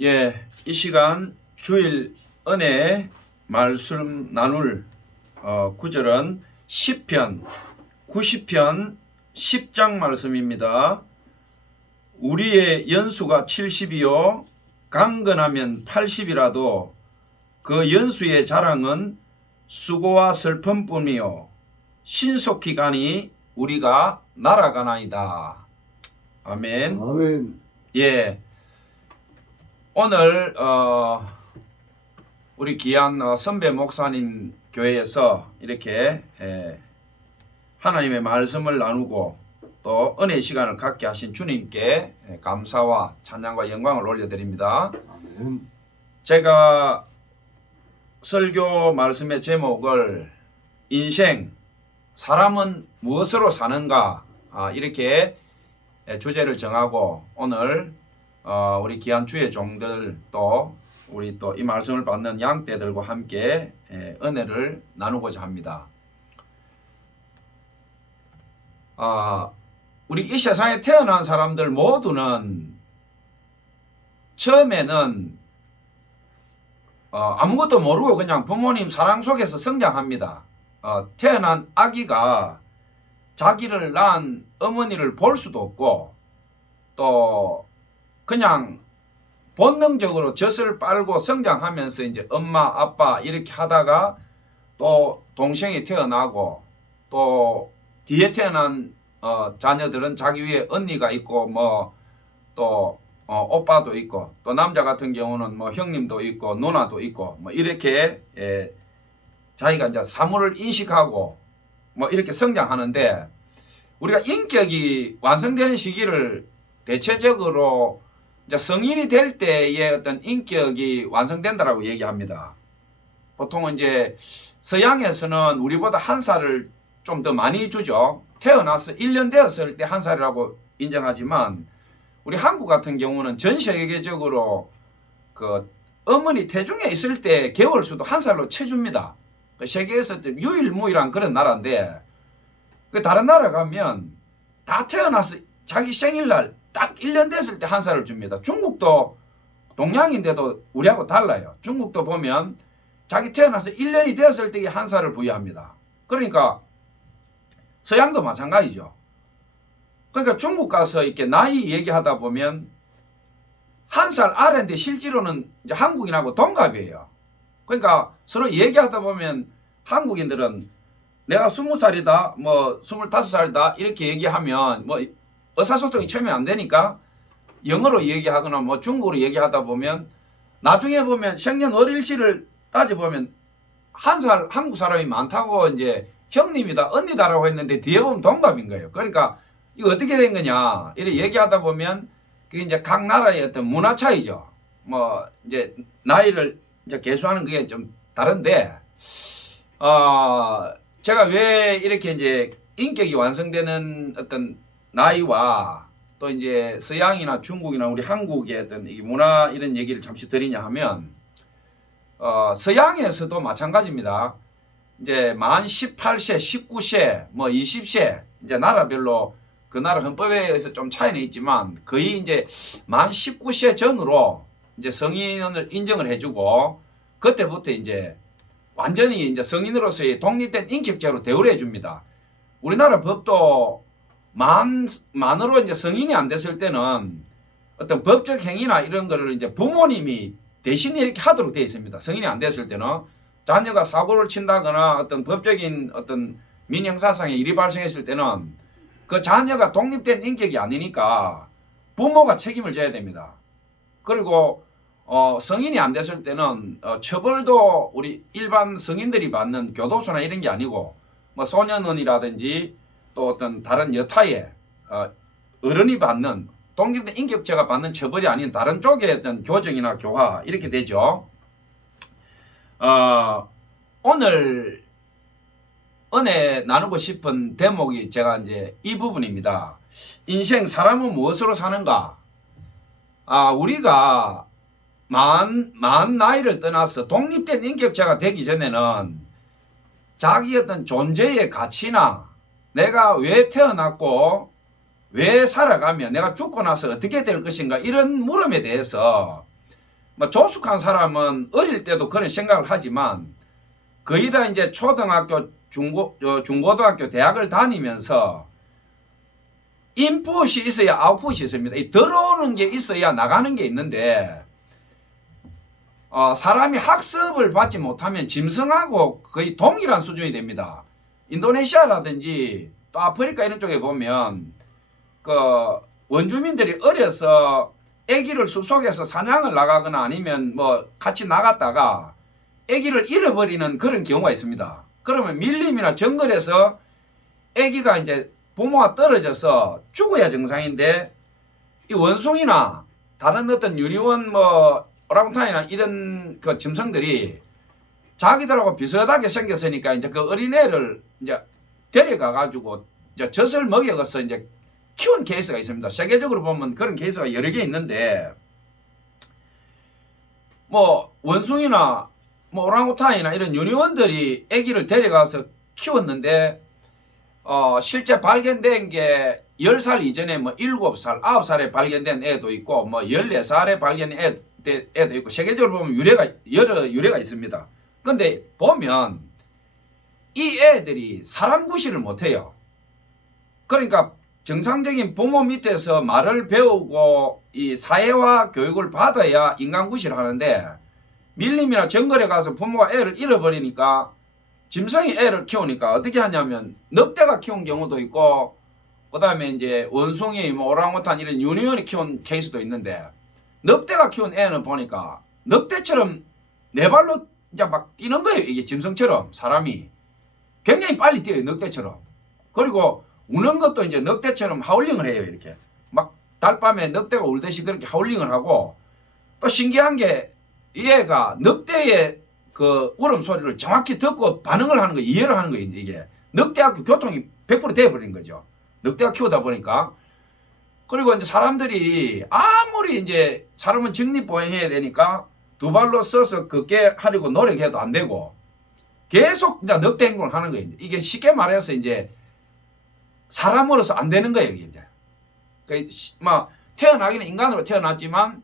예, 이 시간 주일 은혜 말씀 나눌 구절은 시편 90편 10장 말씀입니다. 우리의 연수가 70이요 강건하면 80이라도 그 연수의 자랑은 수고와 슬픔뿐이요 신속히 가니 우리가 날아가나이다. 아멘. 아멘. 예. 오늘 우리 귀한 선배 목사님 교회에서 이렇게 하나님의 말씀을 나누고 또 은혜의 시간을 갖게 하신 주님께 감사와 찬양과 영광을 올려드립니다. 아멘. 제가 설교 말씀의 제목을 인생 사람은 무엇으로 사는가 이렇게 주제를 정하고 오늘 우리 귀한 주의 종들 또 우리 또 이 말씀을 받는 양떼들과 함께 은혜를 나누고자 합니다. 우리 이 세상에 태어난 사람들 모두는 처음에는 아무것도 모르고 그냥 부모님 사랑 속에서 성장합니다. 태어난 아기가 자기를 낳은 어머니를 볼 수도 없고 또 그냥 본능적으로 젖을 빨고 성장하면서 이제 엄마 아빠 이렇게 하다가 또 동생이 태어나고 또 뒤에 태어난 자녀들은 자기 위에 언니가 있고 뭐 또 오빠도 있고 또 남자 같은 경우는 뭐 형님도 있고 누나도 있고 뭐 이렇게 자기가 이제 사물을 인식하고 뭐 이렇게 성장하는데 우리가 인격이 완성되는 시기를 대체적으로 이제 성인이 될 때의 어떤 인격이 완성된다라고 얘기합니다. 보통은 이제 서양에서는 우리보다 한 살을 좀 더 많이 주죠. 태어나서 1년 되었을 때 한 살이라고 인정하지만 우리 한국 같은 경우는 전 세계적으로 그 어머니 태중에 있을 때 개월 수도 한 살로 채줍니다. 세계에서 유일무이한 그런 나라인데 다른 나라 가면 다 태어나서 자기 생일날 딱 1년 됐을 때 한 살을 줍니다. 중국도 동양인데도 우리하고 달라요. 중국도 보면 자기 태어나서 1년이 되었을 때 한 살을 부여합니다. 그러니까 서양도 마찬가지죠. 그러니까 중국 가서 이렇게 나이 얘기하다 보면 한 살 아래인데 실제로는 이제 한국인하고 동갑이에요. 그러니까 서로 얘기하다 보면 한국인들은 내가 20살이다, 뭐 25살이다 이렇게 얘기하면 뭐 의사소통이 처음에 안 되니까 영어로 얘기하거나 뭐 중국어로 얘기하다 보면 나중에 보면 생년월일치를 따져보면 한 살 한국 사람이 많다고 이제 형님이다, 언니다라고 했는데 뒤에 보면 동갑인 거예요. 그러니까 이거 어떻게 된 거냐 이렇게 얘기하다 보면 그게 이제 각 나라의 어떤 문화 차이죠. 뭐 이제 나이를 이제 계수하는 그게 좀 다른데 제가 왜 이렇게 이제 인격이 완성되는 어떤 나이와 또 이제 서양이나 중국이나 우리 한국의 어떤 이 문화 이런 얘기를 잠시 드리냐 하면 서양에서도 마찬가지입니다. 이제 만 18세, 19세, 뭐 20세 이제 나라별로 그 나라 헌법에 의해서 좀 차이는 있지만 거의 이제 만 19세 전으로 이제 성인을 인정을 해주고 그때부터 이제 완전히 이제 성인으로서의 독립된 인격자로 대우를 해줍니다. 우리나라 법도 만으로 이제 성인이 안 됐을 때는 어떤 법적 행위나 이런 거를 이제 부모님이 대신에 이렇게 하도록 되어 있습니다. 성인이 안 됐을 때는 자녀가 사고를 친다거나 어떤 법적인 어떤 민형사상의 일이 발생했을 때는 그 자녀가 독립된 인격이 아니니까 부모가 책임을 져야 됩니다. 그리고 성인이 안 됐을 때는 처벌도 우리 일반 성인들이 받는 교도소나 이런 게 아니고 뭐 소년원이라든지 또 어떤 다른 여타의 어른이 받는 독립된 인격자가 받는 처벌이 아닌 다른 쪽의 어떤 교정이나 교화 이렇게 되죠. 오늘 은혜 나누고 싶은 대목이 제가 이제 이 부분입니다. 인생 사람은 무엇으로 사는가? 우리가 만 나이를 떠나서 독립된 인격자가 되기 전에는 자기 어떤 존재의 가치나 내가 왜 태어났고 왜 살아가며 내가 죽고 나서 어떻게 될 것인가 이런 물음에 대해서 뭐 조숙한 사람은 어릴 때도 그런 생각을 하지만 거의 다 이제 초등학교, 중고등학교, 대학을 다니면서 인풋이 있어야 아웃풋이 있습니다. 이 들어오는 게 있어야 나가는 게 있는데 사람이 학습을 받지 못하면 짐승하고 거의 동일한 수준이 됩니다. 인도네시아라든지 또 아프리카 이런 쪽에 보면 그 원주민들이 어려서 아기를 숲속에서 사냥을 나가거나 아니면 뭐 같이 나갔다가 아기를 잃어버리는 그런 경우가 있습니다. 그러면 밀림이나 정글에서 아기가 이제 부모와 떨어져서 죽어야 정상인데 이 원숭이나 다른 어떤 유리원 뭐 오랑우탄이나 이런 그 짐승들이 자기들하고 비슷하게 생겼으니까 이제 그 어린애를 이제 데려가 가지고 이제 젖을 먹여서 이제 키운 케이스가 있습니다. 세계적으로 보면 그런 케이스가 여러 개 있는데 뭐 원숭이나 뭐 오랑우탄이나 이런 유니원들이 아기를 데려가서 키웠는데 실제 발견된 게 10살 이전에 뭐 7살, 9살에 발견된 애도 있고 뭐 14살에 발견된 애도 있고 세계적으로 보면 여러 유래가 있습니다. 근데 보면 이 애들이 사람 구실을 못해요. 그러니까 정상적인 부모 밑에서 말을 배우고 이 사회화 교육을 받아야 인간 구실을 하는데 밀림이나 정글에 가서 부모가 애를 잃어버리니까 짐승이 애를 키우니까 어떻게 하냐면 늑대가 키운 경우도 있고 그 다음에 이제 원숭이 뭐 오랑우탄 이런 유니온이 키운 케이스도 있는데 늑대가 키운 애는 보니까 늑대처럼 네 발로 이제 막 뛰는 거예요. 이게 짐승처럼 사람이 굉장히 빨리 뛰어요. 늑대처럼. 그리고 우는 것도 이제 늑대처럼 하울링을 해요. 이렇게 막 달밤에 늑대가 울듯이 그렇게 하울링을 하고 또 신기한 게 이 애가 늑대의 그 울음소리를 정확히 듣고 반응을 하는 거 이해를 하는 거예요. 이게 늑대하고 교통이 100% 돼버린 거죠. 늑대가 키우다 보니까. 그리고 이제 사람들이 아무리 이제 사람은 직립보행해야 되니까 두 발로 서서 걷게 하려고 노력해도 안 되고 계속 이제 늑대 행동을 하는 거예요. 이게 쉽게 말해서 이제 사람으로서 안 되는 거예요. 이제 그러니까 막 태어나기는 인간으로 태어났지만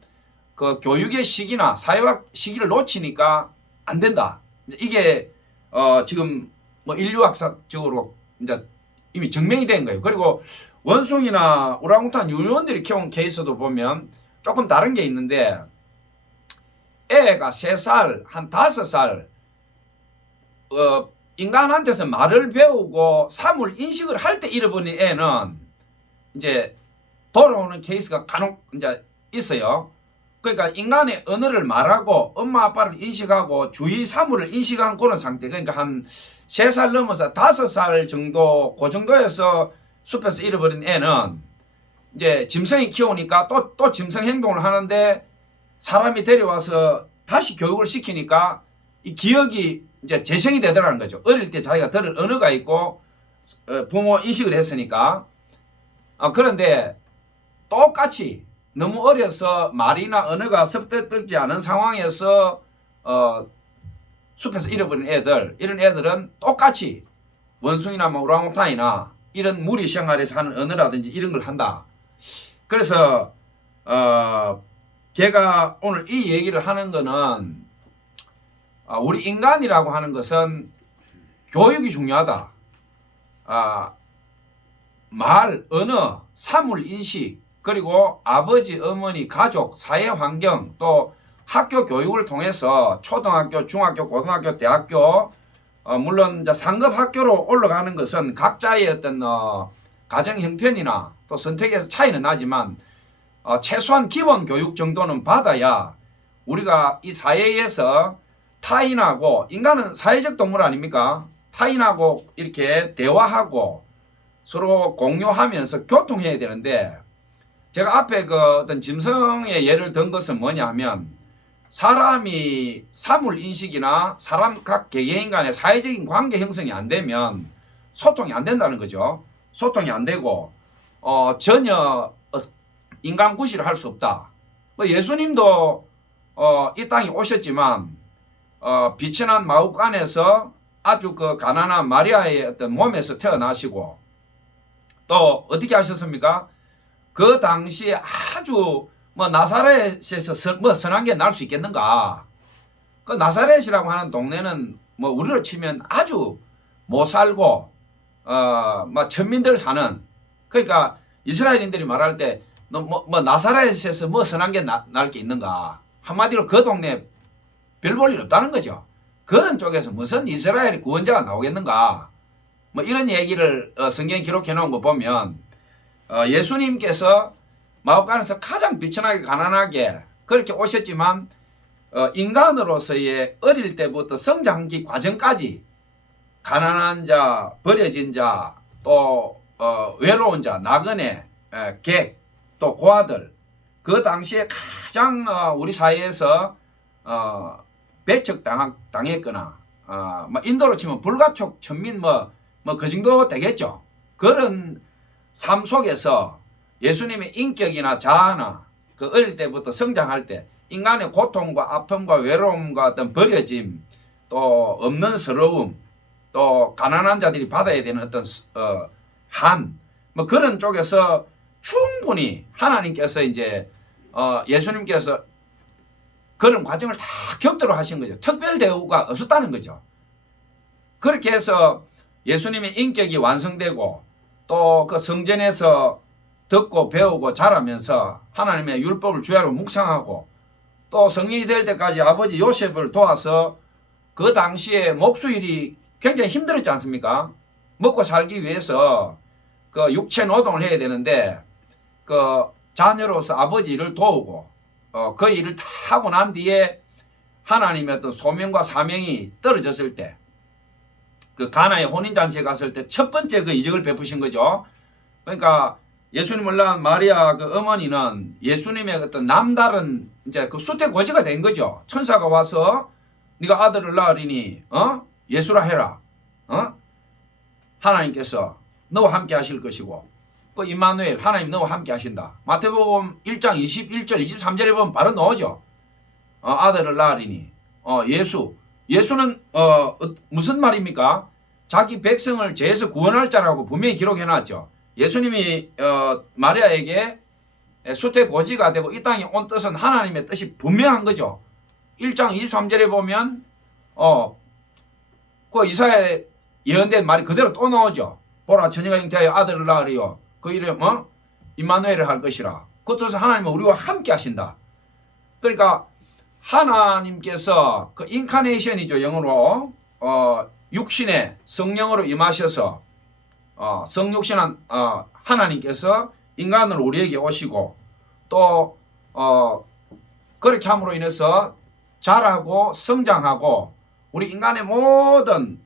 그 교육의 시기나 사회화 시기를 놓치니까 안 된다. 이게 지금 뭐 인류학적으로 이제 이미 증명이 된 거예요. 그리고 원숭이나 오랑우탄 유니온들이 키운 케이스도 보면 조금 다른 게 있는데 애가 3살, 한 5살 인간한테서 말을 배우고 사물 인식을 할 때 잃어버린 애는 이제 돌아오는 케이스가 간혹 이제 있어요. 그러니까 인간의 언어를 말하고 엄마 아빠를 인식하고 주위 사물을 인식한 그런 상태. 그러니까 한 3살 넘어서 5살 정도 그 정도에서 숲에서 잃어버린 애는 이제 짐승이 키우니까 또 짐승 행동을 하는데 사람이 데려와서 다시 교육을 시키니까 이 기억이 이제 재생이 되더라는 거죠. 어릴 때 자기가 들은 언어가 있고 부모 인식을 했으니까. 그런데 똑같이 너무 어려서 말이나 언어가 습득되지 않은 상황에서 숲에서 잃어버린 애들, 이런 애들은 똑같이 원숭이나 뭐 오랑우탄이나 이런 무리 생활에서 하는 언어라든지 이런 걸 한다. 그래서 제가 오늘 이 얘기를 하는 거는 우리 인간이라고 하는 것은 교육이 중요하다. 말, 언어, 사물 인식, 그리고 아버지, 어머니, 가족, 사회 환경, 또 학교 교육을 통해서 초등학교, 중학교, 고등학교, 대학교, 물론 이제 상급 학교로 올라가는 것은 각자의 어떤 가정 형편이나 또 선택에서 차이는 나지만 최소한 기본 교육 정도는 받아야 우리가 이 사회에서 타인하고, 인간은 사회적 동물 아닙니까? 타인하고 이렇게 대화하고 서로 공유하면서 교통해야 되는데, 제가 앞에 그 어떤 짐승의 예를 든 것은 뭐냐 하면, 사람이 사물 인식이나 사람 각 개개인 간의 사회적인 관계 형성이 안 되면 소통이 안 된다는 거죠. 소통이 안 되고 전혀 인간 구실을 할 수 없다. 예수님도 이 땅에 오셨지만 비천한 마구간에서 아주 그 가난한 마리아의 어떤 몸에서 태어나시고 또 어떻게 하셨습니까? 그 당시에 아주 뭐 나사렛에서 뭐 선한 게 날 수 있겠는가? 그 나사렛이라고 하는 동네는 뭐 우리로 치면 아주 못 살고 뭐 천민들 사는, 그러니까 이스라엘인들이 말할 때 뭐 나사렛에서 뭐 선한 게 날 게 있는가? 한마디로 그 동네 별 볼 일 없다는 거죠. 그런 쪽에서 무슨 이스라엘의 구원자가 나오겠는가? 뭐 이런 얘기를 성경에 기록해 놓은 거 보면 예수님께서 마오간에서 가장 비천하게 가난하게 그렇게 오셨지만 인간으로서의 어릴 때부터 성장기 과정까지 가난한 자, 버려진 자, 또 외로운 자, 나그네, 객, 또 고아들, 그 당시에 가장 우리 사회에서 배척당했거나 뭐 인도로 치면 불가촉 천민 뭐 그 정도 되겠죠. 그런 삶 속에서 예수님의 인격이나 자아나 그 어릴 때부터 성장할 때 인간의 고통과 아픔과 외로움과 어떤 버려짐, 또 없는 서러움, 또 가난한 자들이 받아야 되는 어떤 뭐 그런 쪽에서 충분히 하나님께서 이제 예수님께서 그런 과정을 다 겪도록 하신 거죠. 특별 대우가 없었다는 거죠. 그렇게 해서 예수님의 인격이 완성되고 또 그 성전에서 듣고 배우고 자라면서 하나님의 율법을 주야로 묵상하고 또 성인이 될 때까지 아버지 요셉을 도와서 그 당시에 목수일이 굉장히 힘들었지 않습니까? 먹고 살기 위해서 그 육체 노동을 해야 되는데 그 자녀로서 아버지 일을 도우고 그 일을 다 하고 난 뒤에 하나님의 어떤 소명과 사명이 떨어졌을 때 그 가나의 혼인잔치에 갔을 때 첫 번째 그 이적을 베푸신 거죠. 그러니까 예수님을 낳은 마리아 그 어머니는 예수님의 어떤 남다른 이제 그 수태고지가 된 거죠. 천사가 와서 네가 아들을 낳으리니 예수라 해라. 하나님께서 너와 함께 하실 것이고 그 임마누엘 하나님 너와 함께 하신다. 마태복음 1장 21절 23절에 보면 바로 나오죠. 아들을 낳으리니 예수는 무슨 말입니까? 자기 백성을 죄에서 구원할 자라고 분명히 기록해 놨죠. 예수님이 마리아에게 수태고지가 되고 이 땅에 온 뜻은 하나님의 뜻이 분명한 거죠. 1장 23절에 보면 그 이사야에 예언된 말이 그대로 또 나오죠. 보라 처녀가 잉태하여 아들을 낳으리요 그 이름 임마누엘을 할 것이라. 그 뜻은 하나님은 우리와 함께 하신다. 그러니까 하나님께서 그 인카네이션이죠. 영어로 육신의 성령으로 임하셔서 성육신한 하나님께서 인간으로 우리에게 오시고 또 그렇게 함으로 인해서 자라고 성장하고 우리 인간의 모든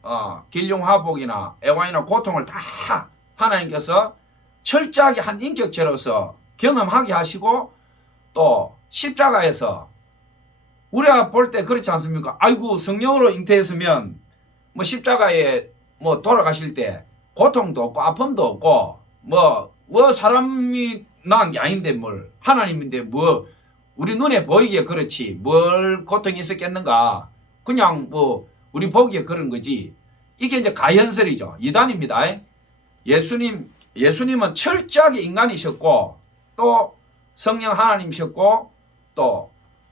길흉화복이나 애환이나 고통을 다 하나님께서 철저하게 한 인격체로서 경험하게 하시고 또 십자가에서 우리가 볼 때 그렇지 않습니까? 아이고 성령으로 잉태했으면 뭐 십자가에 뭐 돌아가실 때 고통도 없고 아픔도 없고 뭐 사람이 낳은 게 아닌데 뭘 하나님인데 뭐 우리 눈에 보이기에 그렇지 뭘 고통이 있었겠는가. 그냥 뭐 우리 보기에 그런 거지. 이게 이제 가현설이죠. 이단입니다. 예수님은 철저하게 인간이셨고 또 성령 하나님이셨고 또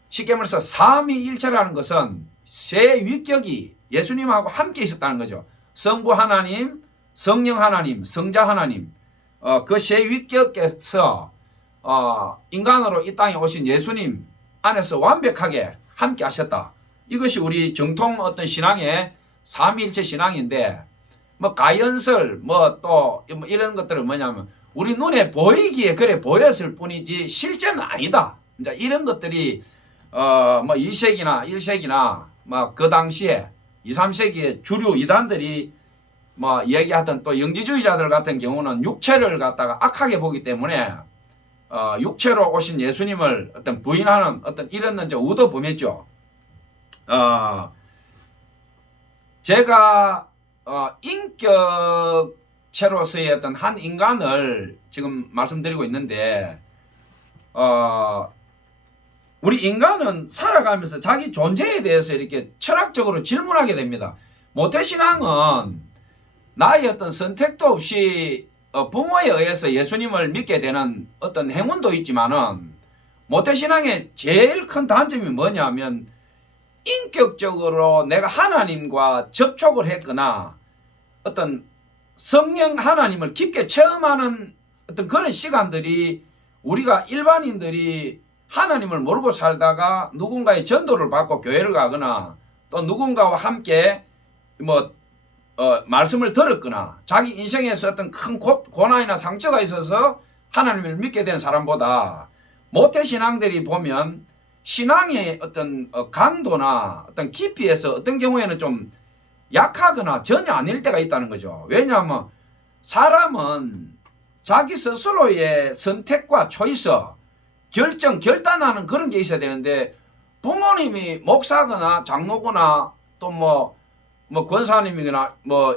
쉽게 말해서 삼위일체라는 것은 세 위격이 예수님하고 함께 있었다는 거죠. 성부 하나님, 성령 하나님, 성자 하나님 그 세 위격께서 인간으로 이 땅에 오신 예수님 안에서 완벽하게 함께 하셨다. 이것이 우리 정통 어떤 신앙의 삼위일체 신앙인데 뭐 가연설 뭐 또 이런 것들은 뭐냐면 우리 눈에 보이기에 그래 보였을 뿐이지 실제는 아니다. 이제 이런 것들이 뭐 2세기나 1세기나 뭐 그 당시에 2, 3세기에 주류 이단들이 뭐 얘기하던 또 영지주의자들 같은 경우는 육체를 갖다가 악하게 보기 때문에 육체로 오신 예수님을 어떤 부인하는 어떤 이런 이제 의도 범했죠. 제가 인격체로서의 어떤 한 인간을 지금 말씀드리고 있는데 우리 인간은 살아가면서 자기 존재에 대해서 이렇게 철학적으로 질문하게 됩니다. 모태신앙은 나의 어떤 선택도 없이 부모에 의해서 예수님을 믿게 되는 어떤 행운도 있지만은 모태신앙의 제일 큰 단점이 뭐냐면 인격적으로 내가 하나님과 접촉을 했거나 어떤 성령 하나님을 깊게 체험하는 어떤 그런 시간들이 우리가 일반인들이 하나님을 모르고 살다가 누군가의 전도를 받고 교회를 가거나 또 누군가와 함께 말씀을 들었거나 자기 인생에서 어떤 큰 고난이나 상처가 있어서 하나님을 믿게 된 사람보다 모태신앙들이 보면 신앙의 어떤 강도나 어떤 깊이에서 어떤 경우에는 좀 약하거나 전혀 아닐 때가 있다는 거죠. 왜냐하면 사람은 자기 스스로의 선택과 초이스, 결단하는 그런 게 있어야 되는데 부모님이 목사거나 장로거나 또 권사님이거나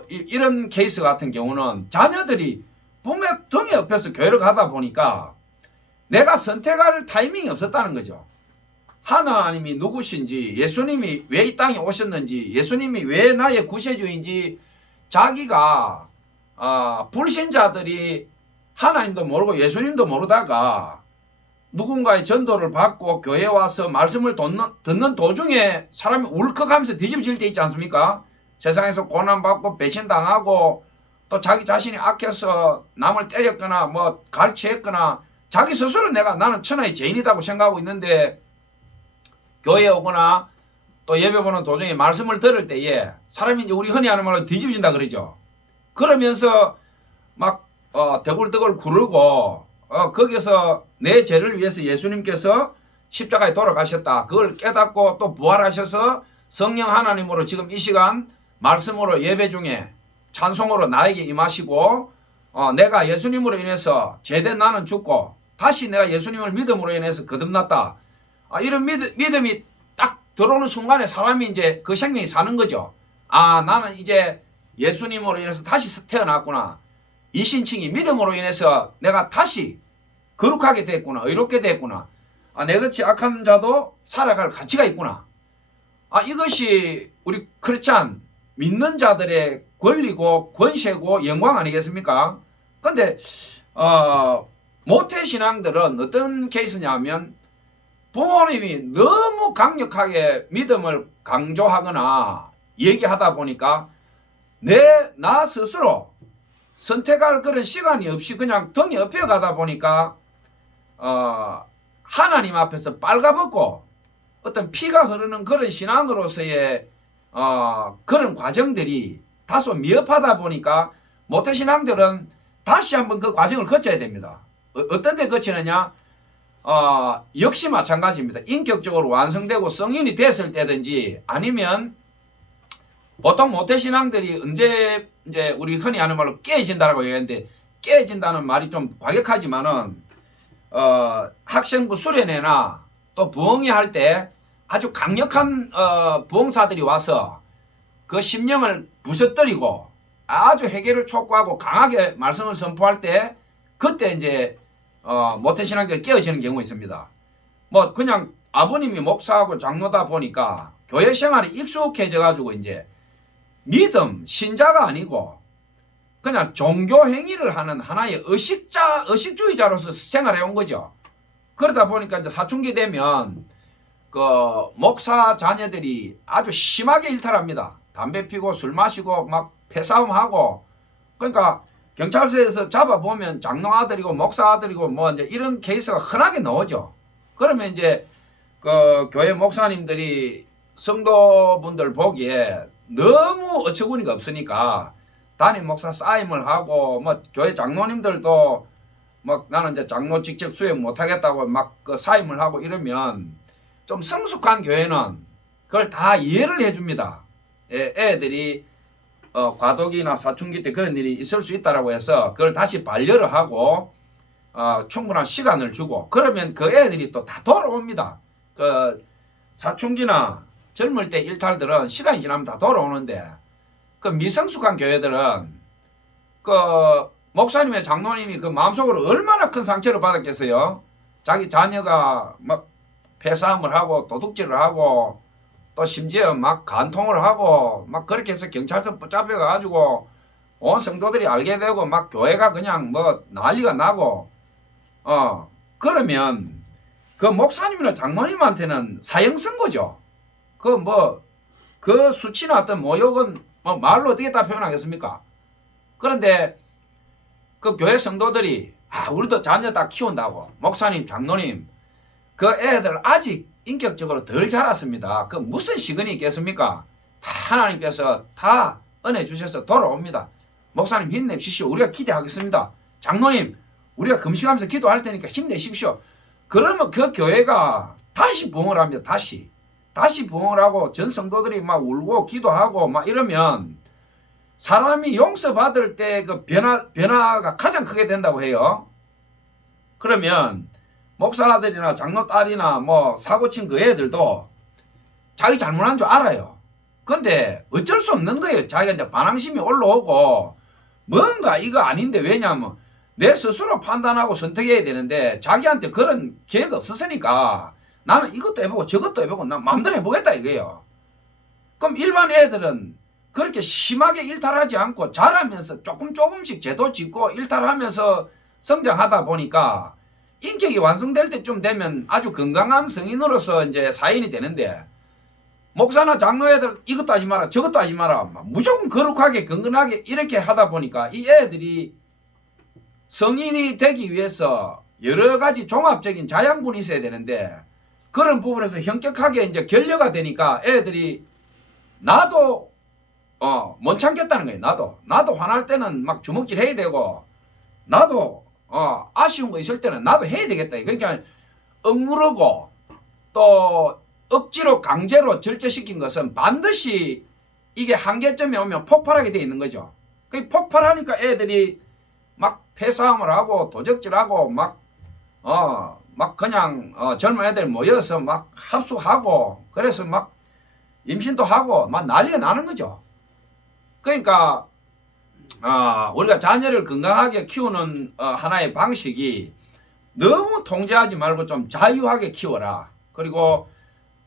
이런 케이스 같은 경우는 자녀들이 부모 등에 옆에서 교회를 가다 보니까 내가 선택할 타이밍이 없었다는 거죠. 하나님이 누구신지, 예수님이 왜 이 땅에 오셨는지, 예수님이 왜 나의 구세주인지 자기가 불신자들이 하나님도 모르고 예수님도 모르다가 누군가의 전도를 받고 교회에 와서 말씀을 듣는 도중에 사람이 울컥하면서 뒤집어질 때 있지 않습니까? 세상에서 고난받고 배신당하고 또 자기 자신이 악해서 남을 때렸거나 갈취했거나 자기 스스로 나는 천하의 죄인이라고 생각하고 있는데 교회에 오거나 또 예배 보는 도중에 말씀을 들을 때에 사람이 이제 우리 흔히 하는 말로 뒤집어진다 그러죠. 그러면서 대굴대굴 구르고 거기서 내 죄를 위해서 예수님께서 십자가에 돌아가셨다. 그걸 깨닫고 또 부활하셔서 성령 하나님으로 지금 이 시간 말씀으로 예배 중에 찬송으로 나에게 임하시고 내가 예수님으로 인해서 죄된 나는 죽고 다시 내가 예수님을 믿음으로 인해서 거듭났다. 이런 믿음이 딱 들어오는 순간에 사람이 이제 그 생명이 사는 거죠. 나는 이제 예수님으로 인해서 다시 태어났구나. 이신칭이 믿음으로 인해서 내가 다시 거룩하게 됐구나. 의롭게 됐구나. 내같이 악한 자도 살아갈 가치가 있구나. 이것이 우리 크리스찬 믿는 자들의 권리고 권세고 영광 아니겠습니까? 근데 모태신앙들은 어떤 케이스냐면 부모님이 너무 강력하게 믿음을 강조하거나 얘기하다 보니까 나 스스로 선택할 그런 시간이 없이 그냥 등에 업혀 가다 보니까 하나님 앞에서 빨가벗고 어떤 피가 흐르는 그런 신앙으로서의 그런 과정들이 다소 미흡하다 보니까 모태신앙들은 다시 한번 그 과정을 거쳐야 됩니다. 어떤 데 거치느냐? 역시 마찬가지입니다. 인격적으로 완성되고 성인이 됐을 때든지 아니면 보통 모태신앙들이 언제 이제 우리 흔히 하는 말로 깨진다라고 얘기하는데 깨진다는 말이 좀 과격하지만은 학생부 수련회나 또 부흥회 할 때 아주 강력한 부흥사들이 와서 그 심령을 부서뜨리고 아주 회개를 촉구하고 강하게 말씀을 선포할 때 그때 이제 모태신앙들이 깨어지는 경우가 있습니다. 그냥 아버님이 목사하고 장로다 보니까 교회 생활이 익숙해져 가지고 이제 믿음, 신자가 아니고 그냥 종교 행위를 하는 하나의 의식주의자로서 생활해 온 거죠. 그러다 보니까 이제 사춘기 되면 그 목사 자녀들이 아주 심하게 일탈합니다. 담배 피고 술 마시고 패싸움하고 그러니까 경찰서에서 잡아보면 장로 아들이고 목사 아들이고 이제 이런 케이스가 흔하게 나오죠. 그러면 이제 그 교회 목사님들이 성도분들 보기에 너무 어처구니가 없으니까 담임 목사 사임을 하고 교회 장로님들도 나는 이제 장로 직접 수행 못하겠다고 그 사임을 하고 이러면 좀 성숙한 교회는 그걸 다 이해를 해줍니다. 애들이 과도기나 사춘기 때 그런 일이 있을 수 있다라고 해서 그걸 다시 반려를 하고 충분한 시간을 주고 그러면 그 애들이 또 다 돌아옵니다. 그 사춘기나 젊을 때 일탈들은 시간이 지나면 다 돌아오는데 그 미성숙한 교회들은 그 목사님의 장로님이 그 마음속으로 얼마나 큰 상처를 받았겠어요. 자기 자녀가 패싸움을 하고 도둑질을 하고 또 심지어 간통을 하고 그렇게 해서 경찰서 붙잡혀 가지고 온 성도들이 알게 되고 교회가 그냥 난리가 나고 그러면 그 목사님이나 장로님한테는 사형 선고죠. 그 수치나 어떤 모욕은 뭐 말로 어떻게 다 표현하겠습니까? 그런데 그 교회 성도들이 우리도 자녀 다 키운다고 목사님, 장로님 그 애들 아직 인격적으로 덜 자랐습니다. 그 무슨 시근이 있겠습니까? 다 하나님께서 다 은혜 주셔서 돌아옵니다. 목사님 힘내십시오. 우리가 기대하겠습니다. 장로님 우리가 금식하면서 기도할 테니까 힘내십시오. 그러면 그 교회가 다시 부흥을 합니다. 다시 부흥을 하고 전 성도들이 막 울고 기도하고 막 이러면 사람이 용서받을 때 그 변화가 가장 크게 된다고 해요. 그러면 목사들이나 장로 딸이나 뭐 사고친 그 애들도 자기 잘못한 줄 알아요. 근데 어쩔 수 없는 거예요. 자기가 이제 반항심이 올라오고 뭔가 이거 아닌데, 왜냐하면 내 스스로 판단하고 선택해야 되는데 자기한테 그런 기회가 없었으니까 나는 이것도 해보고 저것도 해보고 난 마음대로 해보겠다 이거예요. 그럼 일반 애들은 그렇게 심하게 일탈하지 않고 자라면서 조금씩 제도 짓고 일탈하면서 성장하다 보니까 인격이 완성될 때쯤 되면 아주 건강한 성인으로서 이제 사인이 되는데, 목사나 장로 애들 이것도 하지 마라 저것도 하지 마라 무조건 거룩하게 건강하게 이렇게 하다 보니까 이 애들이 성인이 되기 위해서 여러 가지 종합적인 자양분이 있어야 되는데 그런 부분에서 현격하게 이제 결여가 되니까 애들이 나도 못 참겠다는 거예요. 나도 화날 때는 막 주먹질 해야 되고 나도 아쉬운 거 있을 때는 나도 해야 되겠다. 그러니까 억누르고 또 억지로 강제로 절제시킨 것은 반드시 이게 한계점에 오면 폭발하게 돼 있는 거죠. 그 폭발하니까 애들이 막 패싸움을 하고 도적질하고 막 그냥 젊은 애들 모여서 막 합숙하고 그래서 막 임신도 하고 막 난리가 나는 거죠. 그러니까 우리가 자녀를 건강하게 키우는 하나의 방식이 너무 통제하지 말고 좀 자유하게 키워라. 그리고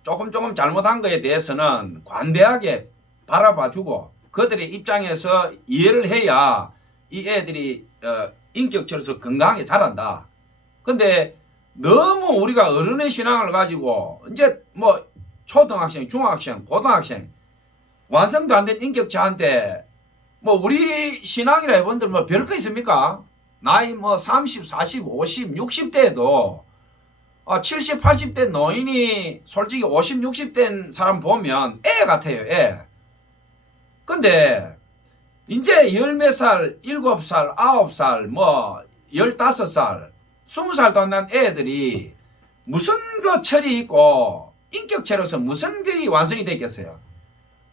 조금 잘못한 거에 대해서는 관대하게 바라봐주고 그들의 입장에서 이해를 해야 이 애들이 인격적으로 건강하게 자란다. 근데 너무 우리가 어른의 신앙을 가지고 이제 뭐 초등학생, 중학생, 고등학생 완성도 안 된 인격체한테 뭐 우리 신앙이라 여러분들 뭐 별거 있습니까? 나이 뭐 30, 40, 50, 60대에도 70, 80대 노인이 솔직히 50, 60 된 사람 보면 애 같아요. 애. 근데 이제 열 몇 살, 7살, 9살, 뭐 15살, 20살도 안 난 애들이 무슨 그 철이 있고 인격체로서 무슨 그 완성이 됐겠어요.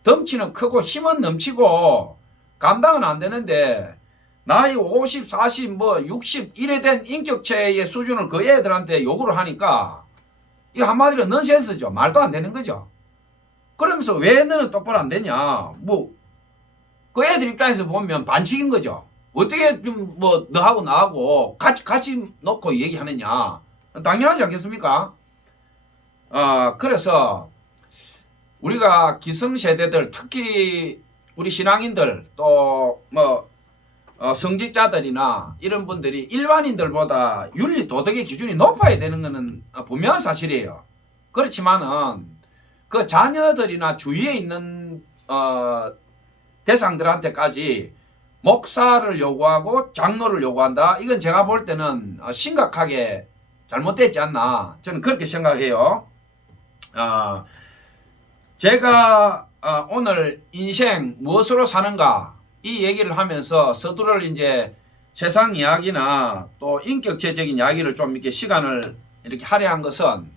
덩치는 크고 힘은 넘치고 감당은 안 되는데 나이 50, 40, 뭐 60 이래 된 인격체의 수준을 그 애들한테 요구를 하니까 이거 한마디로 넌센스죠. 말도 안 되는 거죠. 그러면서 왜 너는 똑바로 안 되냐. 뭐 그 애들 입장에서 보면 반칙인 거죠. 어떻게 좀 뭐 너하고 나하고 같이 놓고 얘기하느냐. 당연하지 않겠습니까? 그래서 우리가 기성세대들 특히 우리 신앙인들 또 뭐 성직자들이나 이런 분들이 일반인들보다 윤리 도덕의 기준이 높아야 되는 것은 분명한 사실이에요. 그렇지만은 그 자녀들이나 주위에 있는 대상들한테까지 목사를 요구하고 장로를 요구한다. 이건 제가 볼 때는 심각하게 잘못됐지 않나. 저는 그렇게 생각해요. 제가 오늘 인생 무엇으로 사는가 이 얘기를 하면서 서두를 이제 세상 이야기나 또 인격체적인 이야기를 좀 이렇게 시간을 이렇게 할애한 것은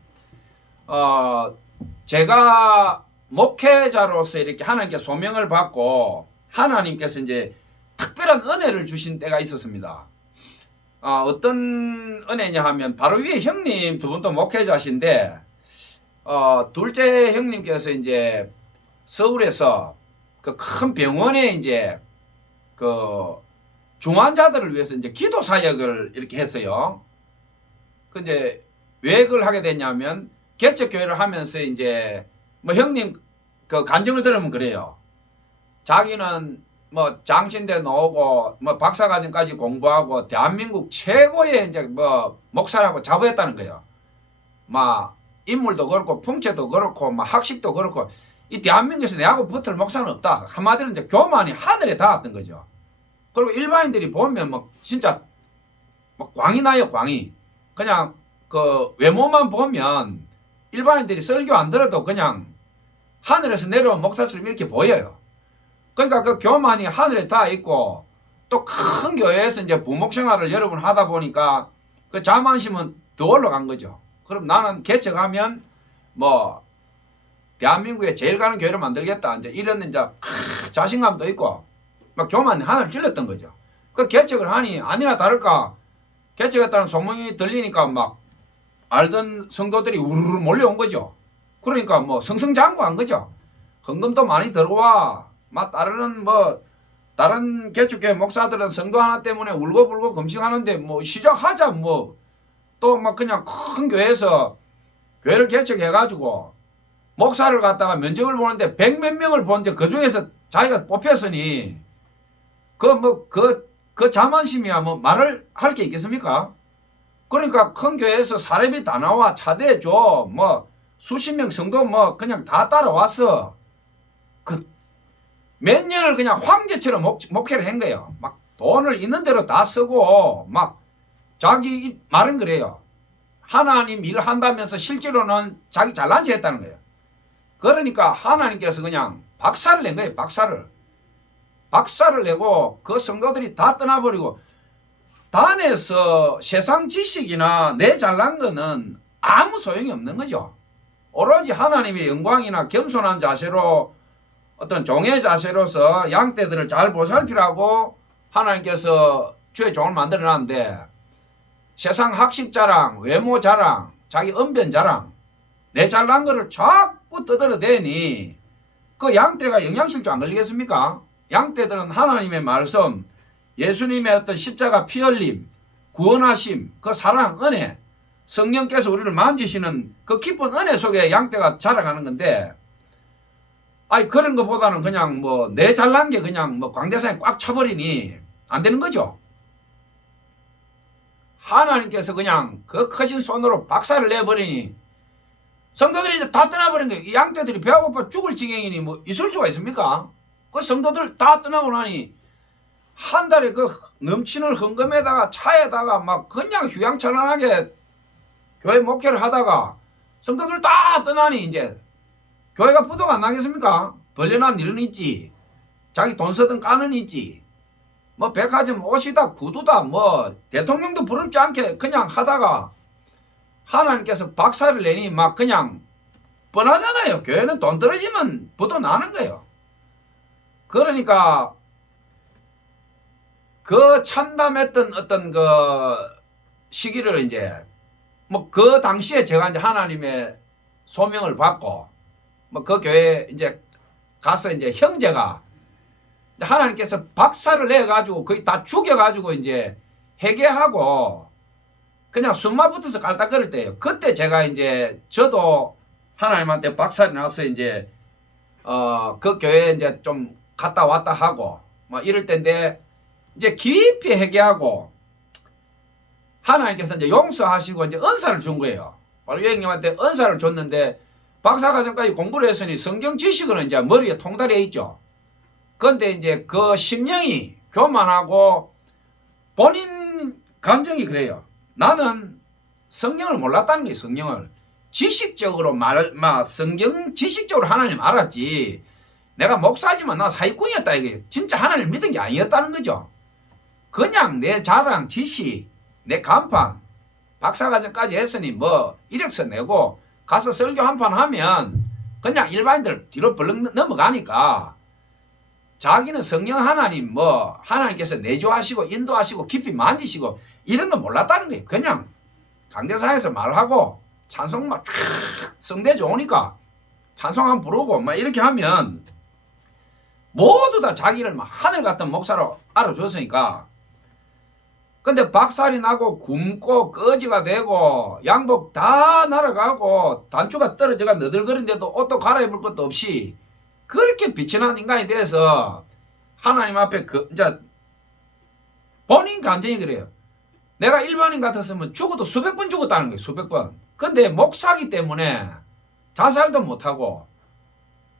제가 목회자로서 이렇게 하나님께 소명을 받고 하나님께서 이제 특별한 은혜를 주신 때가 있었습니다. 어떤 은혜냐 하면 바로 위에 형님 두 분도 목회자신데 둘째 형님께서 이제 서울에서 그 큰 병원에 이제 그 중환자들을 위해서 이제 기도 사역을 이렇게 했어요. 그 이제 왜 그걸 하게 됐냐면 개척교회를 하면서 이제 뭐 형님 그 간증을 들으면 그래요. 자기는 뭐 장신대 나오고 뭐 박사과정까지 공부하고 대한민국 최고의 이제 뭐 목사라고 자부했다는 거예요. 막 인물도 그렇고 풍채도 그렇고 막 학식도 그렇고 이 대한민국에서 내하고 붙을 목사는 없다. 한마디로 이제 교만이 하늘에 닿았던 거죠. 그리고 일반인들이 보면 막 진짜 막 광이 나요, 광이. 그냥 그 외모만 보면 일반인들이 설교 안 들어도 그냥 하늘에서 내려온 목사처럼 이렇게 보여요. 그러니까 그 교만이 하늘에 닿아 있고 또 큰 교회에서 이제 부목 생활을 여러 번 하다 보니까 그 자만심은 더 올라간 거죠. 그럼 나는 개척하면 뭐 대한민국에 제일 가는 교회를 만들겠다. 이제 이런 이제 자신감도 있고 막 교만이 하늘을 찔렀던 거죠. 그 개척을 하니 아니나 다를까 개척했다는 소문이 들리니까 막 알던 성도들이 우르르 몰려온 거죠. 그러니까 뭐 승승장구한 거죠. 헌금도 많이 들어와. 막 다른 개척교회 목사들은 성도 하나 때문에 울고불고 금식하는데 뭐 시작하자 뭐 또 막 그냥 큰 교회에서 교회를 개척해가지고 목사를 갖다가 면접을 보는데 100몇 명을 보는데 그 중에서 자기가 뽑혔으니 그 자만심이야 뭐 말을 할 게 있겠습니까? 그러니까 큰 교회에서 사람이 다 나와 차대줘 뭐 수십 명 성도 뭐 그냥 다 따라왔어. 그 몇 년을 그냥 황제처럼 목회를 한 거예요. 막 돈을 있는 대로 다 쓰고 막 자기 말은 그래요. 하나님 일 한다면서 실제로는 자기 잘난 체 했다는 거예요. 그러니까 하나님께서 그냥 박살을 낸 거예요. 박살을 내고 그 성도들이 다 떠나버리고 단에서 세상 지식이나 내 잘난 거는 아무 소용이 없는 거죠. 오로지 하나님의 영광이나 겸손한 자세로 어떤 종의 자세로서 양떼들을 잘 보살피라고 하나님께서 주의 종을 만들어놨는데 세상 학식 자랑, 외모 자랑, 자기 언변 자랑, 내 잘난 거를 자꾸 떠들어대니 그 양떼가 영양실조 안 걸리겠습니까? 양떼들은 하나님의 말씀, 예수님의 어떤 십자가 피 흘림, 구원하심, 그 사랑, 은혜, 성령께서 우리를 만지시는 그 깊은 은혜 속에 양떼가 자라가는 건데 아니 그런 것보다는 그냥 뭐 내 잘난 게 그냥 뭐 광대상에 꽉 차버리니 안 되는 거죠. 하나님께서 그냥 그 크신 손으로 박살을 내버리니 성도들이 이제 다 떠나버린 거예요. 이 양떼들이 배가 고파 죽을 지경이니 뭐 있을 수가 있습니까? 그 성도들 다 떠나고 나니 한 달에 그 넘치는 헌금에다가 차에다가 막 그냥 휘황찬란하게 교회 목회를 하다가 성도들 다 떠나니 이제 교회가 부도가 안 나겠습니까? 벌려난 일은 있지. 자기 돈 쓰던 까는 있지. 뭐 백화점 옷이다 구두다 뭐 대통령도 부럽지 않게 그냥 하다가 하나님께서 박살을 내니 막 그냥 뻔하잖아요. 교회는 돈 떨어지면 부도 나는 거예요. 그러니까 그 참담했던 어떤 그 시기를 이제 뭐 그 당시에 제가 이제 하나님의 소명을 받고 뭐 그 교회 이제 가서 이제 형제가 하나님께서 박살을 내가지고 거의 다 죽여가지고 이제 회개하고 그냥 숨만 붙어서 깔딱거릴 때예요. 그때 제가 이제 저도 하나님한테 박살이 나서 이제 그 교회에 이제 좀 갔다 왔다 하고 뭐 이럴 때인데 이제 깊이 회개하고 하나님께서 이제 용서하시고 이제 은사를 준 거예요. 바로 여행님한테 은사를 줬는데 박사과정까지 공부를 했으니 성경 지식은 이제 머리에 통달해 있죠. 그런데 이제 그 심령이 교만하고 본인 감정이 그래요. 나는 성경을 몰랐다는 거예요. 성경을 지식적으로 성경 지식적으로 하나님 알았지. 내가 목사지만 나 사기꾼이었다 이게 진짜 하나님 믿은 게 아니었다는 거죠. 그냥 내 자랑, 지식, 내 간판, 박사과정까지 했으니 뭐 이력서 내고 가서 설교 한 판 하면 그냥 일반인들 뒤로 벌렁 넘어가니까 자기는 성령 하나님 뭐 하나님께서 내조하시고 인도하시고 깊이 만지시고 이런 거 몰랐다는 거예요. 그냥 강대상에서 말하고 찬송 막 쫙 성대 좋으니까 찬송 한번 부르고 막 이렇게 하면 모두 다 자기를 막 하늘 같은 목사로 알아줬으니까 근데 박살이 나고 굶고 꺼지가 되고 양복 다 날아가고 단추가 떨어져가 너덜거린데도 옷도 갈아입을 것도 없이 그렇게 비천한 인간이 돼서 하나님 앞에 이제 본인 감정이 그래요. 내가 일반인 같았으면 죽어도 수백 번 죽었다는 거예요. 수백 번. 근데 목사기 때문에 자살도 못하고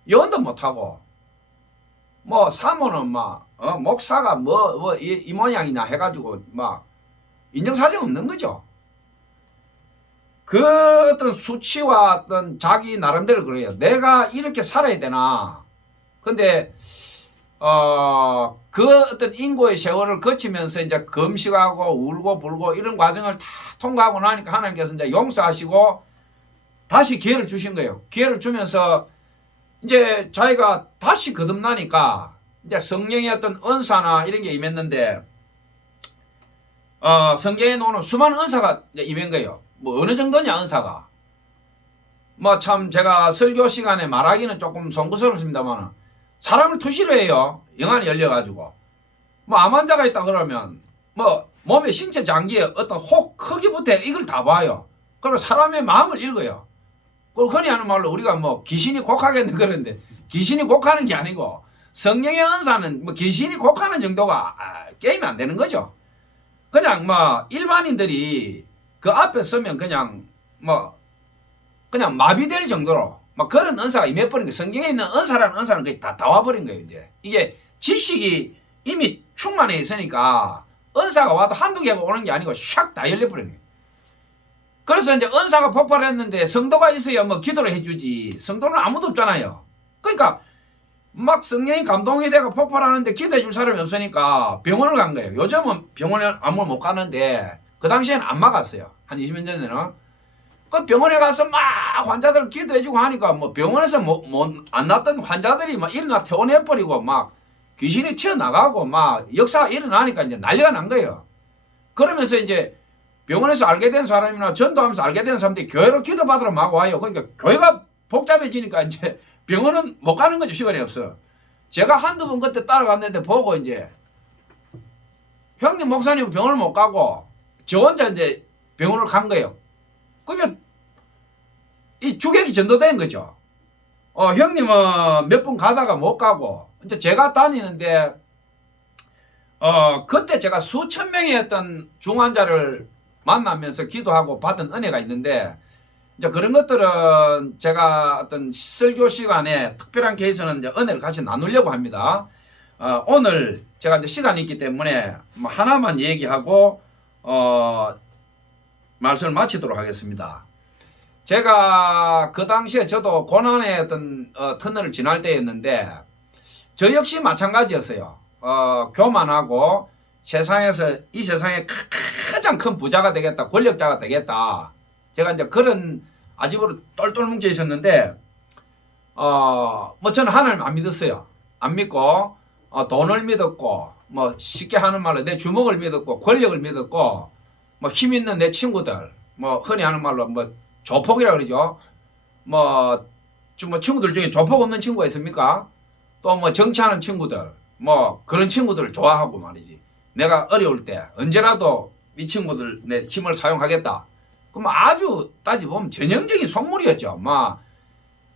예언도 못하고 뭐 사모는 막 목사가 이 모양이냐 해가지고 막 인정사정 없는 거죠. 그 어떤 수치와 어떤 자기 나름대로 그래요. 내가 이렇게 살아야 되나. 근데 그 어떤 인고의 세월을 거치면서 이제 금식하고 울고 불고 이런 과정을 다 통과하고 나니까 하나님께서 이제 용서하시고 다시 기회를 주신 거예요. 기회를 주면서 이제 자기가 다시 거듭나니까 이제 성령의 어떤 은사나 이런 게 임했는데 성경에 나오는 수많은 은사가 임한 거예요. 뭐 어느 정도냐 은사가. 뭐 참 제가 설교 시간에 말하기는 조금 송구스럽습니다만 사람을 투시로 해요. 영안이 열려가지고. 뭐 암 환자가 있다 그러면 뭐 몸의 신체 장기에 어떤 혹 크기부터 이걸 다 봐요. 그리고 사람의 마음을 읽어요. 그리고 흔히 하는 말로 우리가 뭐 귀신이 곡하겠는 그런데 귀신이 곡하는 게 아니고 성령의 은사는 뭐 귀신이 곡하는 정도가 게임이 안 되는 거죠. 그냥 뭐 일반인들이 그 앞에 서면 그냥 마비될 정도로 막 그런 은사가 임해버린 거예요. 성경에 있는 은사라는 은사는 거의 다 와버린 거예요. 이제 이게 지식이 이미 충만해 있으니까 은사가 와도 한두 개가 오는 게 아니고 샥 다 열려버린 거예요. 그래서 이제 은사가 폭발했는데 성도가 있어야 뭐 기도를 해주지 성도는 아무도 없잖아요. 그러니까 막 성령이 감동이 되고 폭발하는데 기도해 줄 사람이 없으니까 병원을 간 거예요. 요즘은 병원에 아무 못 가는데 그 당시에는 안 막았어요. 한 20년 전에는. 그 병원에 가서 막 환자들 기도해주고 하니까 뭐 병원에서 안 났던 환자들이 막 일어나 퇴원해버리고 막 귀신이 튀어나가고 막 역사가 일어나니까 이제 난리가 난 거예요. 그러면서 이제 병원에서 알게 된 사람이나 전도하면서 알게 된 사람들이 교회로 기도받으러 막 와요. 그러니까 교회가 복잡해지니까 이제 병원은 못 가는 거죠. 시간이 없어. 제가 한두 번 그때 따라갔는데 보고 이제 형님 목사님 병원을 못 가고 저 혼자 이제 병원을 간 거예요. 그게 이 주객이 전도된 거죠. 형님은 몇 번 가다가 못 가고 이제 제가 다니는데 그때 제가 수천 명의 어떤 중환자를 만나면서 기도하고 받은 은혜가 있는데 이제 그런 것들은 제가 어떤 설교 시간에 특별한 케이스는 이제 은혜를 같이 나누려고 합니다. 오늘 제가 이제 시간이 있기 때문에 뭐 하나만 얘기하고 말씀을 마치도록 하겠습니다. 제가 그 당시에 저도 고난의 어떤 터널을 지날 때였는데 저 역시 마찬가지였어요. 교만하고 세상에서 이 세상에 가장 큰 부자가 되겠다, 권력자가 되겠다. 제가 이제 그런 아집으로 똘똘 뭉쳐 있었는데 뭐 저는 하나님 안 믿었어요. 안 믿고 돈을 믿었고 뭐 쉽게 하는 말로 내 주먹을 믿었고 권력을 믿었고 뭐 힘 있는 내 친구들 뭐 흔히 하는 말로 뭐 조폭이라 그러죠. 뭐 친구들 중에 조폭 없는 친구가 있습니까? 또 뭐 정치하는 친구들 뭐 그런 친구들을 좋아하고 말이지. 내가 어려울 때 언제라도 이 친구들 내 힘을 사용하겠다. 그럼 아주 따지보면 전형적인 속물이었죠. 막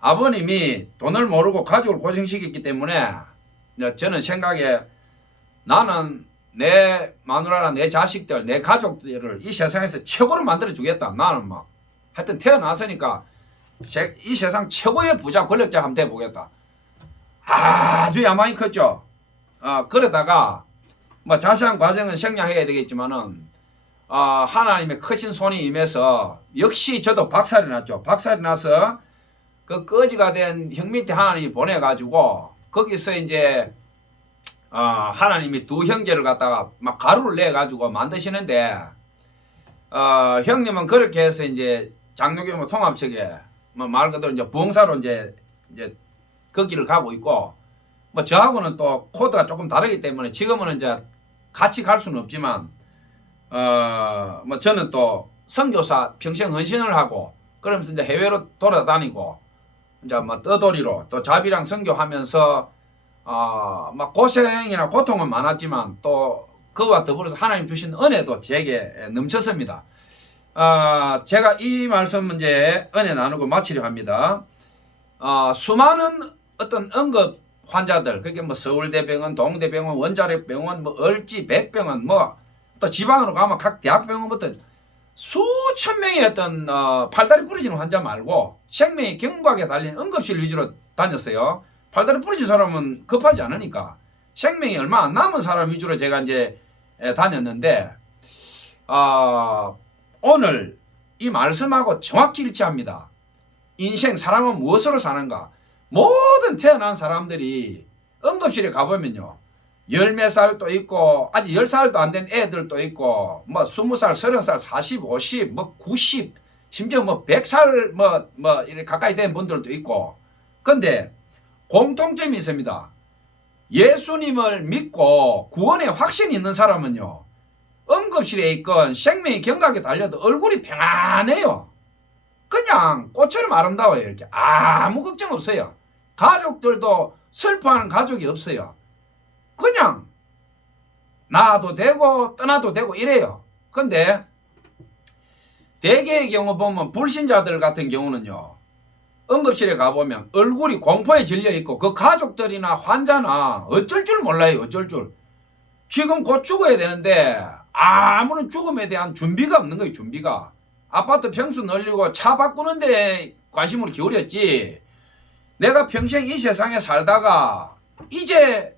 아버님이 돈을 모르고 가족을 고생시켰기 때문에 저는 생각에 나는 내 마누라나 내 자식들 내 가족들을 이 세상에서 최고로 만들어 주겠다. 나는 막 하여튼 태어났으니까 이 세상 최고의 부자 권력자 한번 돼보겠다. 아주 야망이 컸죠. 그러다가 뭐 자세한 과정은 생략해야 되겠지만은 하나님의 크신 손이 임해서 역시 저도 박살이 났죠. 박살이 나서 그 거지가 된 형 밑에 하나님이 보내가지고 거기서 이제 하나님이 두 형제를 갖다가 막 가루를 내가지고 만드시는데 형님은 그렇게 해서 이제 장로교회 통합측에 뭐 말 그대로 이제 부흥사로 이제 그 길을 가고 있고 뭐 저하고는 또 코드가 조금 다르기 때문에 지금은 이제 같이 갈 수는 없지만 뭐 저는 또 선교사 평생 헌신을 하고 그러면서 이제 해외로 돌아다니고 이제 뭐 떠돌이로 또 자비랑 선교하면서 막 고생이나 고통은 많았지만 또 그와 더불어서 하나님 주신 은혜도 제게 넘쳤습니다. 제가 이 말씀 이제 은혜 나누고 마치려 합니다. 수많은 어떤 응급 환자들, 그게 뭐 서울대병원, 동대병원, 원자력병원, 뭐 을지, 백병원, 뭐 또 지방으로 가면 각 대학병원부터 수천 명의 어떤 팔다리 부러지는 환자 말고 생명의 경과에 달린 응급실 위주로 다녔어요. 팔다리 부러진 사람은 급하지 않으니까 생명이 얼마 안 남은 사람 위주로 제가 이제 다녔는데 오늘 이 말씀하고 정확히 일치합니다. 인생 사람은 무엇으로 사는가? 모든 태어난 사람들이 응급실에 가보면요. 열 몇 살도 있고 아직 10살도 안 된 애들도 있고 뭐 20살, 30살, 40, 50, 뭐 90, 심지어 뭐 100살 뭐 이렇게 가까이 된 분들도 있고. 근데 공통점이 있습니다. 예수님을 믿고 구원의 확신이 있는 사람은요. 응급실에 있건 생명의 경각에 달려도 얼굴이 평안해요. 그냥 꽃처럼 아름다워요. 이렇게 아무 걱정 없어요. 가족들도 슬퍼하는 가족이 없어요. 그냥 나도 되고 떠나도 되고 이래요. 근데 대개의 경우 보면 불신자들 같은 경우는요. 응급실에 가보면 얼굴이 공포에 질려있고 그 가족들이나 환자나 어쩔 줄 몰라요. 어쩔 줄. 지금 곧 죽어야 되는데 아무런 죽음에 대한 준비가 없는 거예요. 준비가. 아파트 평수 늘리고 차 바꾸는 데 관심을 기울였지. 내가 평생 이 세상에 살다가 이제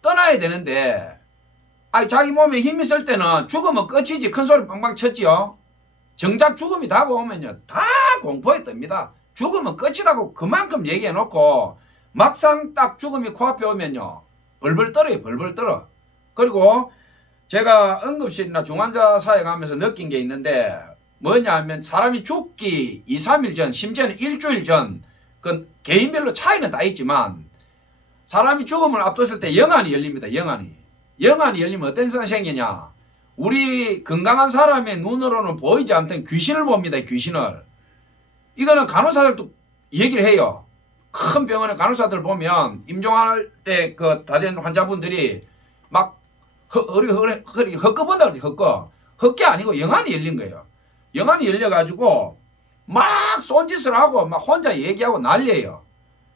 떠나야 되는데 자기 몸에 힘이 있을 때는 죽으면 끝이지 큰 소리 빵빵 쳤지요. 정작 죽음이 다가오면요 다 공포에 뜹니다. 죽으면 끝이라고 그만큼 얘기해 놓고 막상 딱 죽음이 코앞에 오면요 벌벌 떨어요. 벌벌 떨어. 그리고 제가 응급실이나 중환자 사에 가면서 느낀 게 있는데 뭐냐 하면 사람이 죽기 2, 3일 전 심지어는 일주일 전 그 개인별로 차이는 다 있지만 사람이 죽음을 앞뒀을 때 영안이 열립니다. 영안이 열리면 어떤 현상이 생기냐. 우리 건강한 사람의 눈으로는 보이지 않던 귀신을 봅니다. 귀신을. 이거는 간호사들도 얘기를 해요. 큰 병원의 간호사들 보면 임종할 때 그 다 된 환자분들이 막 허리 헛거본다 그러지. 헛게 아니고 영안이 열린 거예요. 영안이 열려가지고 막 손짓을 하고 막 혼자 얘기하고 난리예요.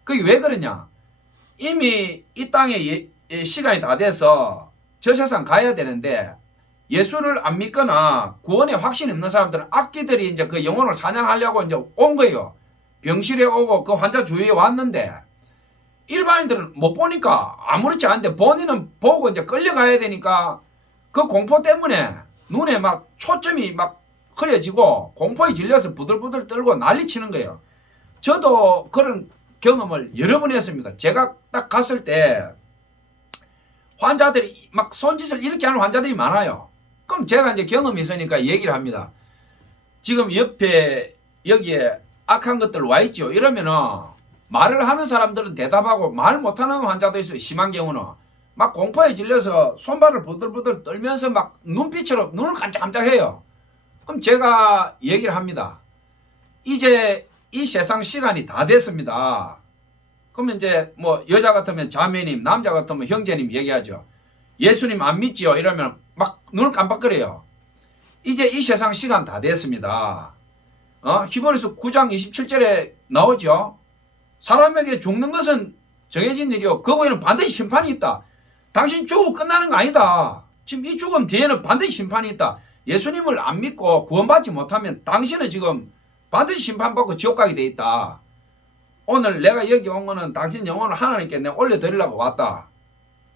그게 왜 그러냐. 이미 이 땅에 시간이 다 돼서 저 세상 가야 되는데 예수를 안 믿거나 구원에 확신 없는 사람들은 악기들이 이제 그 영혼을 사냥하려고 이제 온 거예요. 병실에 오고 그 환자 주위에 왔는데 일반인들은 못 보니까 아무렇지 않은데 본인은 보고 이제 끌려가야 되니까 그 공포 때문에 눈에 막 초점이 막 흐려지고 공포에 질려서 부들부들 떨고 난리치는 거예요. 저도 그런 경험을 여러 번 했습니다. 제가 딱 갔을 때 환자들이 막 손짓을 이렇게 하는 환자들이 많아요. 그럼 제가 이제 경험이 있으니까 얘기를 합니다. 지금 옆에 여기에 악한 것들 와 있죠. 이러면은 말을 하는 사람들은 대답하고 말 못하는 환자도 있어요. 심한 경우는 막 공포에 질려서 손발을 부들부들 떨면서 막 눈빛으로 눈을 깜짝깜짝해요. 그럼 제가 얘기를 합니다. 이제 이 세상 시간이 다 됐습니다. 그러면 이제 뭐 여자 같으면 자매님, 남자 같으면 형제님 얘기하죠. 예수님 안 믿지요? 이러면 막 눈을 깜빡거려요. 이제 이 세상 시간 다 됐습니다. 히브리서 9장 27절에 나오죠. 사람에게 죽는 것은 정해진 일이요. 그 후에는 반드시 심판이 있다. 당신 죽고 끝나는 거 아니다. 지금 이 죽음 뒤에는 반드시 심판이 있다. 예수님을 안 믿고 구원받지 못하면 당신은 지금 반드시 심판받고 지옥 가게 돼 있다. 오늘 내가 여기 온 거는 당신 영혼을 하나님께 내가 올려드리려고 왔다.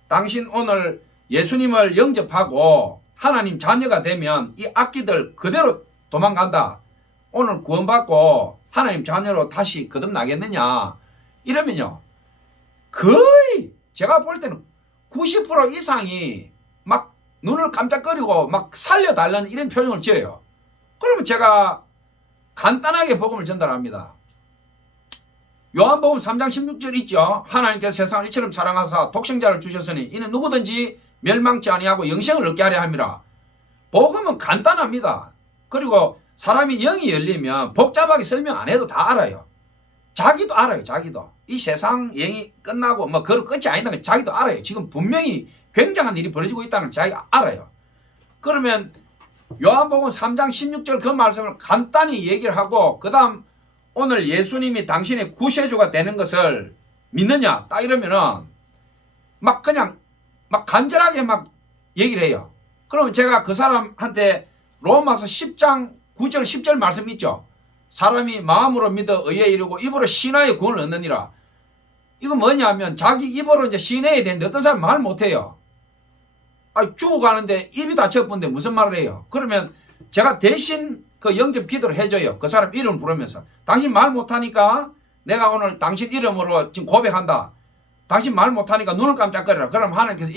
당신 오늘 예수님을 영접하고 하나님 자녀가 되면 이 악기들 그대로 도망간다. 오늘 구원받고 하나님 자녀로 다시 거듭나겠느냐. 이러면요. 거의 제가 볼 때는 90% 이상이 막 눈을 깜짝거리고 막 살려달라는 이런 표정을 지어요. 그러면 제가 간단하게 복음을 전달합니다. 요한복음 3장 16절 있죠. 하나님께서 세상을 이처럼 사랑하사 독생자를 주셨으니 이는 누구든지 멸망치 아니하고 영생을 얻게 하려 함이라. 복음은 간단합니다. 그리고 사람이 영이 열리면 복잡하게 설명 안 해도 다 알아요. 자기도 알아요. 자기도. 이 세상 영이 끝나고 뭐 그런 끝이 아니다는 걸 자기도 알아요. 지금 분명히 굉장한 일이 벌어지고 있다는 걸 자기가 알아요. 그러면 요한복음 3장 16절 그 말씀을 간단히 얘기를 하고 그 다음 오늘 예수님이 당신의 구세주가 되는 것을 믿느냐 딱 이러면은 막 그냥 막 간절하게 막 얘기를 해요. 그러면 제가 그 사람한테 로마서 10장 9절 10절 말씀 있죠. 사람이 마음으로 믿어 의에 이르고 입으로 신하의 구원을 얻느니라. 이거 뭐냐면 자기 입으로 이제 신해야 되는데 어떤 사람 말 못해요. 죽어가는데 입이 다쳐본데 무슨 말을 해요. 그러면 제가 대신 그 영접 기도를 해줘요. 그 사람 이름 부르면서 당신 말 못하니까 내가 오늘 당신 이름으로 지금 고백한다. 당신 말 못하니까 눈을 깜짝거리라. 그럼 하나님께서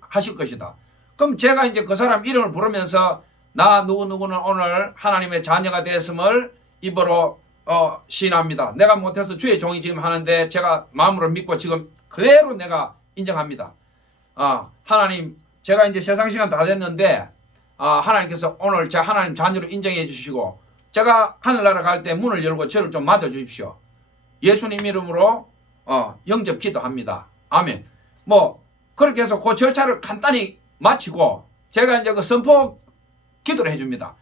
하실 것이다. 그럼 제가 이제 그 사람 이름을 부르면서 나 누구누구는 오늘 하나님의 자녀가 됐음을 입으로 시인합니다. 내가 못해서 주의 종이 지금 하는데 제가 마음으로 믿고 지금 그대로 내가 인정합니다. 하나님 제가 이제 세상 시간 다 됐는데 하나님께서 오늘 제 하나님 자녀로 인정해 주시고 제가 하늘나라 갈 때 문을 열고 저를 좀 맞아 주십시오. 예수님 이름으로 영접 기도합니다. 아멘. 뭐 그렇게 해서 그 절차를 간단히 마치고 제가 이제 그 선포 기도를 해줍니다.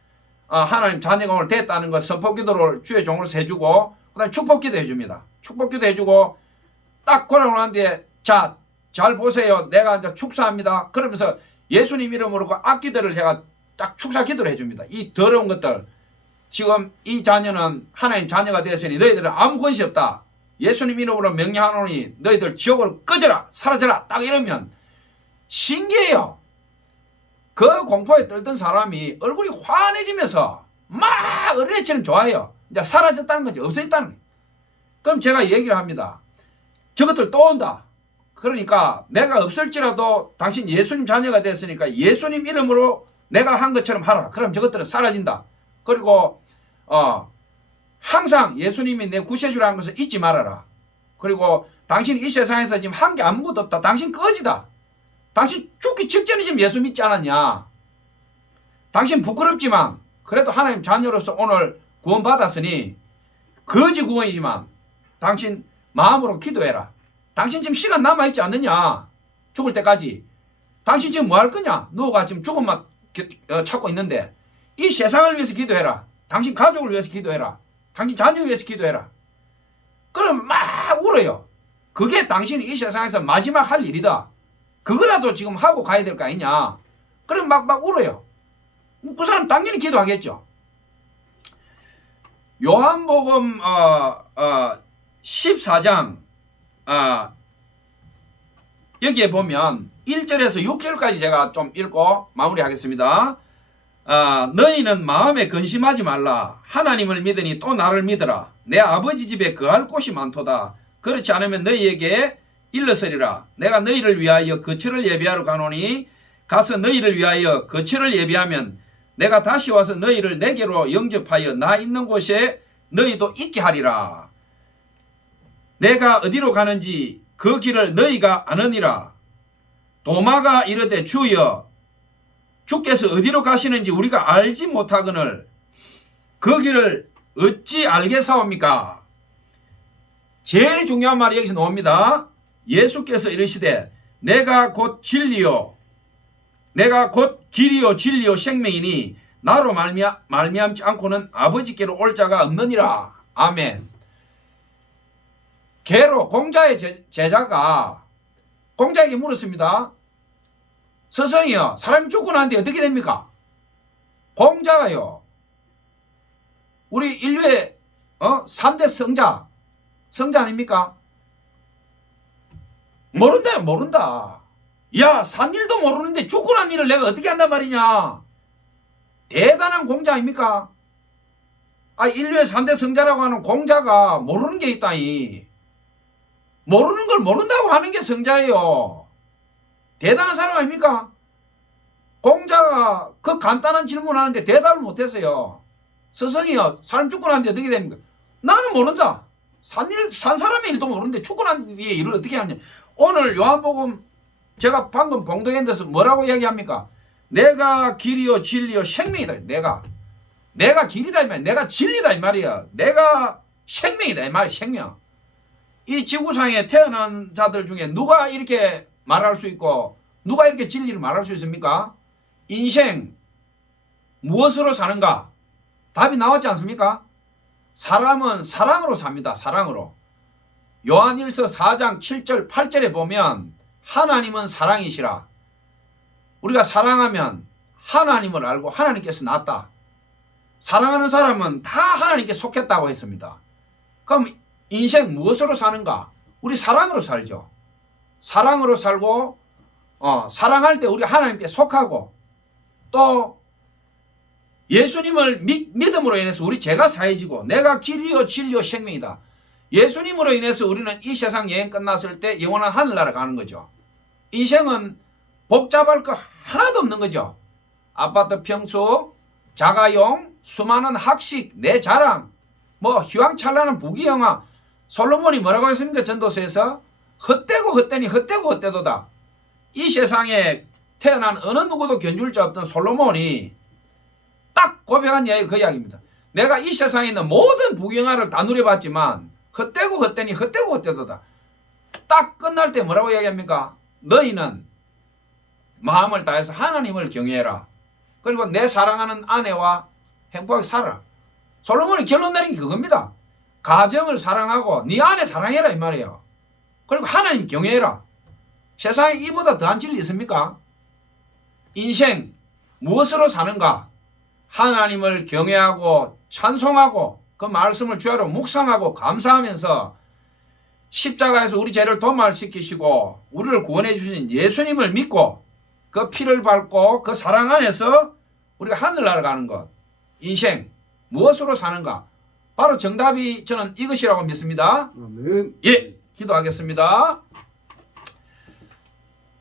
하나님 자녀가 오늘 됐다는 것 선포 기도를 주의 종으로서 해주고 그다음에 축복 기도 해줍니다. 축복 기도 해주고 딱 그러고 난 뒤에 자 잘 보세요. 내가 이제 축사합니다. 그러면서 예수님 이름으로 그 악기들을 제가 딱 축사 기도를 해줍니다. 이 더러운 것들 지금 이 자녀는 하나님 자녀가 되었으니 너희들은 아무 권시 없다. 예수님 이름으로 명령하노니 너희들 지옥으로 꺼져라 사라져라 딱 이러면 신기해요. 그 공포에 떨던 사람이 얼굴이 환해지면서 막 어린애처럼 좋아해요. 이제 사라졌다는 거지. 없어졌다는 거예요. 그럼 제가 얘기를 합니다. 저것들 또 온다. 그러니까 내가 없을지라도 당신 예수님 자녀가 됐으니까 예수님 이름으로 내가 한 것처럼 하라. 그럼 저것들은 사라진다. 그리고 항상 예수님이 내 구세주라는 것을 잊지 말아라. 그리고 당신 이 세상에서 지금 한 게 아무것도 없다. 당신 거지다. 당신 죽기 직전에 지금 예수 믿지 않았냐. 당신 부끄럽지만 그래도 하나님 자녀로서 오늘 구원받았으니 거지 구원이지만 당신 마음으로 기도해라. 당신 지금 시간 남아있지 않느냐. 죽을 때까지. 당신 지금 뭐 할 거냐. 너가 지금 죽음만 찾고 있는데 이 세상을 위해서 기도해라. 당신 가족을 위해서 기도해라. 당신 자녀를 위해서 기도해라. 그럼 막 울어요. 그게 당신이 이 세상에서 마지막 할 일이다. 그거라도 지금 하고 가야 될 거 아니냐. 그럼 막 울어요. 그 사람 당연히 기도하겠죠. 요한복음 14장 여기에 보면 1절에서 6절까지 제가 좀 읽고 마무리하겠습니다. 너희는 마음에 근심하지 말라. 하나님을 믿으니 또 나를 믿으라. 내 아버지 집에 거할 곳이 많도다. 그렇지 않으면 너희에게 일러서리라. 내가 너희를 위하여 거처를 예비하러 가노니 가서 너희를 위하여 거처를 예비하면 내가 다시 와서 너희를 내게로 영접하여 나 있는 곳에 너희도 있게 하리라. 내가 어디로 가는지 그 길을 너희가 아느니라. 도마가 이르되 주여 주께서 어디로 가시는지 우리가 알지 못하거늘 그 길을 어찌 알겠사옵니까? 제일 중요한 말이 여기서 나옵니다. 예수께서 이르시되 내가 곧 진리요 내가 곧 길이요 진리요 생명이니 나로 말미암지 않고는 아버지께로 올 자가 없느니라. 아멘. 개로 공자의 제자가 공자에게 물었습니다. 스승이요 사람이 죽고 난 뒤에 어떻게 됩니까? 공자가요 우리 인류의 3대 성자 아닙니까? 모른다. 야 산 일도 모르는데 죽고 난 일을 내가 어떻게 한단 말이냐. 대단한 공자 아닙니까? 인류의 3대 성자라고 하는 공자가 모르는 게 있다니. 모르는 걸 모른다고 하는 게 성자예요. 대단한 사람 아닙니까? 공자가 그 간단한 질문하는데 대답을 못했어요. 스승이요 사람 죽고 난 뒤에 어떻게 됩니까? 나는 모른다. 산 사람의 일도 모르는데 죽고 난 뒤에 일을 어떻게 하느냐. 오늘 요한복음 제가 방금 봉독한 데서 뭐라고 이야기합니까? 내가 길이요 진리요 생명이다. 내가 길이다 이 말이야. 내가 진리다 이 말이야. 내가 생명이다 이 말이야. 생명. 이 지구상에 태어난 자들 중에 누가 이렇게 말할 수 있고 누가 이렇게 진리를 말할 수 있습니까? 인생 무엇으로 사는가? 답이 나왔지 않습니까? 사람은 사랑으로 삽니다. 사랑으로. 요한일서 4장 7절 8절에 보면 하나님은 사랑이시라. 우리가 사랑하면 하나님을 알고 하나님께서 낳았다. 사랑하는 사람은 다 하나님께 속했다고 했습니다. 그럼 인생 무엇으로 사는가? 우리 사랑으로 살죠. 사랑으로 살고 사랑할 때 우리 하나님께 속하고 또 예수님을 믿음으로 인해서 우리 죄가 사해지고 내가 길이요 진리요 생명이다. 예수님으로 인해서 우리는 이 세상 여행 끝났을 때 영원한 하늘나라 가는 거죠. 인생은 복잡할 거 하나도 없는 거죠. 아파트 평수, 자가용, 수많은 학식, 내 자랑, 뭐 휘황찬란한 부귀영화. 솔로몬이 뭐라고 했습니까? 전도서에서 헛되고 헛되니 헛되고 헛되도다. 이 세상에 태어난 어느 누구도 견줄 자 없던 솔로몬이 딱 고백한 이야기가 그 이야기입니다. 내가 이 세상에 있는 모든 부귀영화를 다 누려봤지만 헛되고 헛되니 헛되고 헛되도다. 딱 끝날 때 뭐라고 이야기합니까? 너희는 마음을 다해서 하나님을 경외해라. 그리고 내 사랑하는 아내와 행복하게 살아라. 솔로몬이 결론 내린 게 그겁니다. 가정을 사랑하고 네 아내 사랑해라 이 말이에요. 그리고 하나님 경외해라. 세상에 이보다 더한 진리 있습니까? 인생 무엇으로 사는가? 하나님을 경외하고 찬송하고 그 말씀을 주야로 묵상하고 감사하면서 십자가에서 우리 죄를 도말시키시고 우리를 구원해 주신 예수님을 믿고 그 피를 밟고 그 사랑 안에서 우리가 하늘나라 가는 것. 인생 무엇으로 사는가? 바로 정답이 저는 이것이라고 믿습니다. 아멘. 예, 기도하겠습니다.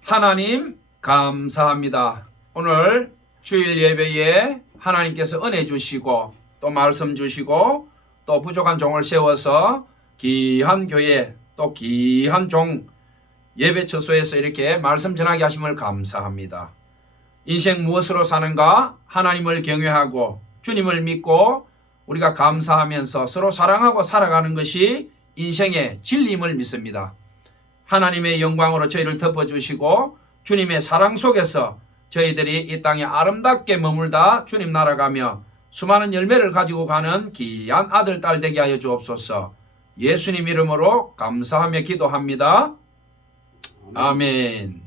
하나님 감사합니다. 오늘 주일 예배에 하나님께서 은혜 주시고 또 말씀 주시고 또 부족한 종을 세워서 귀한 교회 또 귀한 종 예배 처소에서 이렇게 말씀 전하게 하심을 감사합니다. 인생 무엇으로 사는가? 하나님을 경외하고 주님을 믿고 우리가 감사하면서 서로 사랑하고 살아가는 것이 인생의 진리임을 믿습니다. 하나님의 영광으로 저희를 덮어주시고 주님의 사랑 속에서 저희들이 이 땅에 아름답게 머물다 주님 나라가며 수많은 열매를 가지고 가는 귀한 아들 딸 되게 하여 주옵소서. 예수님 이름으로 감사하며 기도합니다. 아멘.